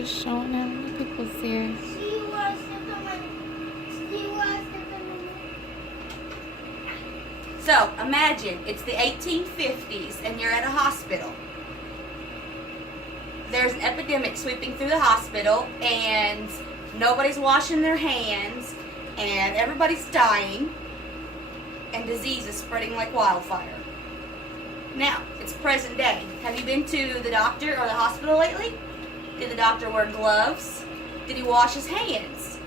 just showing them the people's there. So, imagine it's the 1850s and you're at a hospital. There's an epidemic sweeping through the hospital and nobody's washing their hands and everybody's dying and disease is spreading like wildfire. Now, it's present day. Have you been to the doctor or the hospital lately? Did the doctor wear gloves? Did he wash his hands?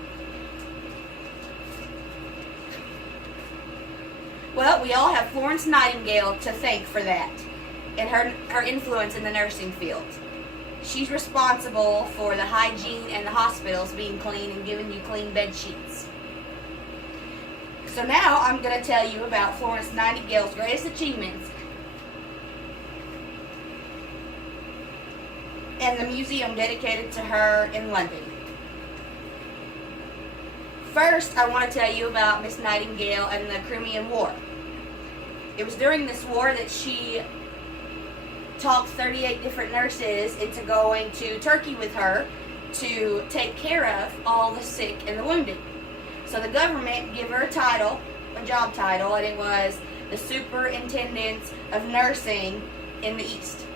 Well, we all have Florence Nightingale to thank for that and her influence in the nursing field. She's responsible for the hygiene and the hospitals being clean and giving you clean bed sheets. So now I'm going to tell you about Florence Nightingale's greatest achievements and the museum dedicated to her in London. First, I want to tell you about Miss Nightingale and the Crimean War. It was during this war that she talked 38 different nurses into going to Turkey with her to take care of all the sick and the wounded. So the government gave her a title, a job title, and it was the Superintendent of Nursing in the East.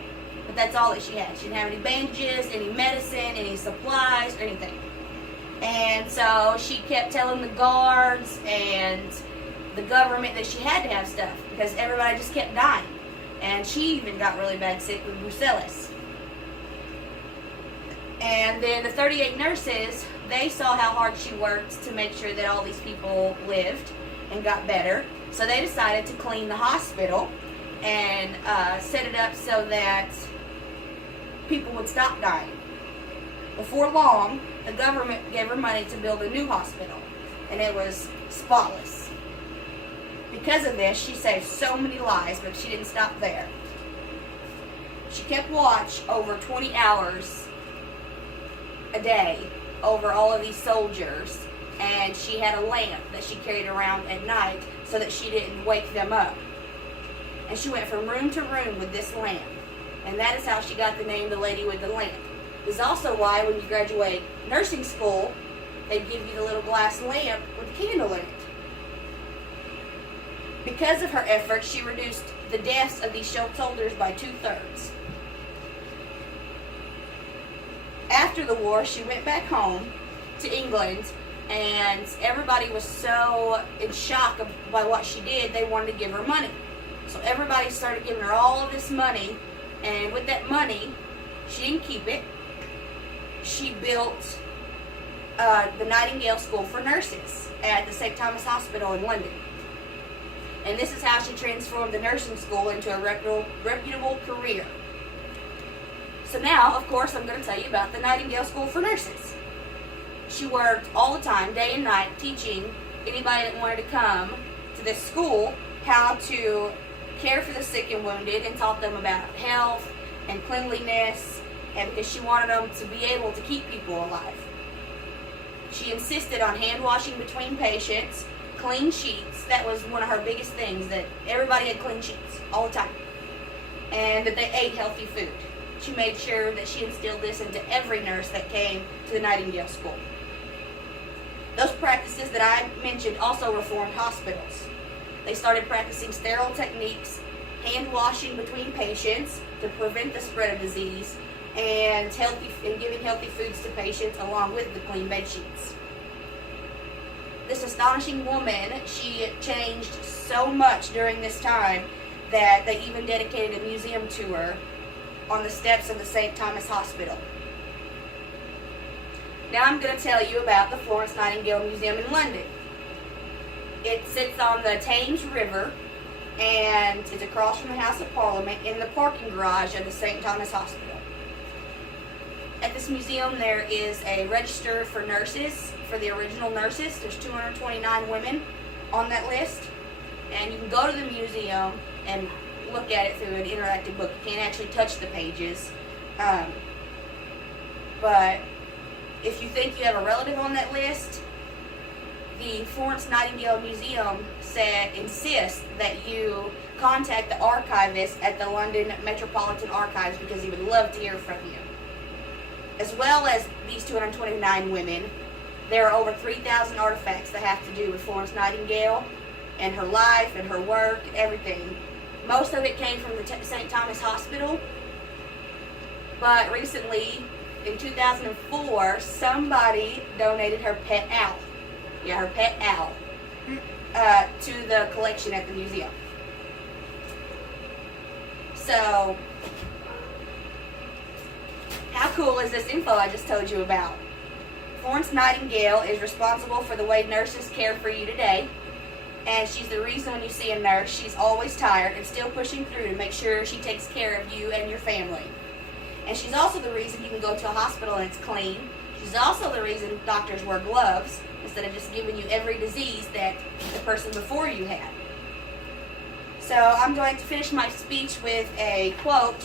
But that's all that she had. She didn't have any bandages, any medicine, any supplies, or anything. And so she kept telling the guards and the government that she had to have stuff because everybody just kept dying. And she even got really bad sick with brucellosis. And then the 38 nurses, they saw how hard she worked to make sure that all these people lived and got better. So they decided to clean the hospital and set it up so that people would stop dying. Before long, the government gave her money to build a new hospital, and it was spotless. Because of this, she saved so many lives, but she didn't stop there. She kept watch over 20 hours a day over all of these soldiers, and she had a lamp that she carried around at night so that she didn't wake them up. And she went from room to room with this lamp, and that is how she got the name the Lady with the Lamp. This is also why when you graduate nursing school, they give you the little glass lamp with a candle in it. Because of her efforts, she reduced the deaths of these soldiers by 2/3. After the war, she went back home to England, and everybody was so in shock by what she did, they wanted to give her money. So everybody started giving her all of this money, and with that money, she didn't keep it. She built the Nightingale School for Nurses at the St. Thomas Hospital in London. And this is how she transformed the nursing school into a reputable career. So now, of course, I'm going to tell you about the Nightingale School for Nurses. She worked all the time, day and night, teaching anybody that wanted to come to this school how to care for the sick and wounded, and taught them about health and cleanliness, and because she wanted them to be able to keep people alive. She insisted on hand washing between patients, clean sheets. That was one of her biggest things, that everybody had clean sheets all the time, and that they ate healthy food. She made sure that she instilled this into every nurse that came to the Nightingale School. Those practices that I mentioned also reformed hospitals. They started practicing sterile techniques, hand washing between patients to prevent the spread of disease, and giving healthy foods to patients along with the clean bed sheets. This astonishing woman, she changed so much during this time that they even dedicated a museum to her on the steps of the St. Thomas Hospital. Now I'm going to tell you about the Florence Nightingale Museum in London. It sits on the Thames River, and it's across from the House of Parliament in the parking garage of the St. Thomas Hospital. At this museum, there is a register for nurses, for the original nurses. There's 229 women on that list, and you can go to the museum and look at it through an interactive book. You can't actually touch the pages, but if you think you have a relative on that list, the Florence Nightingale Museum insists that you contact the archivist at the London Metropolitan Archives because he would love to hear from you. as well as these 229 women, there are over 3,000 artifacts that have to do with Florence Nightingale and her life and her work, everything. Most of it came from the St. Thomas Hospital, but recently, in 2004, somebody donated her pet owl. Yeah, her pet owl. To the collection at the museum. So, how cool is this info I just told you about? Florence Nightingale is responsible for the way nurses care for you today. And she's the reason when you see a nurse, she's always tired and still pushing through to make sure she takes care of you and your family. And she's also the reason you can go to a hospital and it's clean. She's also the reason doctors wear gloves instead of just giving you every disease that the person before you had. So I'm going to finish my speech with a quote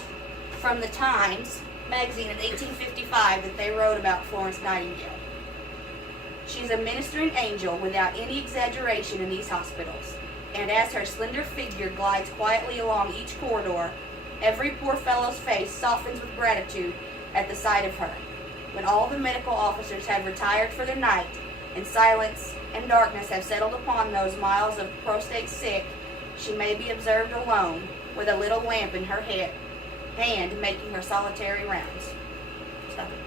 from the Times magazine in 1855 that they wrote about Florence Nightingale. She's a ministering angel without any exaggeration in these hospitals, and as her slender figure glides quietly along each corridor, every poor fellow's face softens with gratitude at the sight of her. When all the medical officers have retired for the night, and silence and darkness have settled upon those miles of prostrate sick, she may be observed alone, with a little lamp in her hand, making her solitary rounds. Stop it.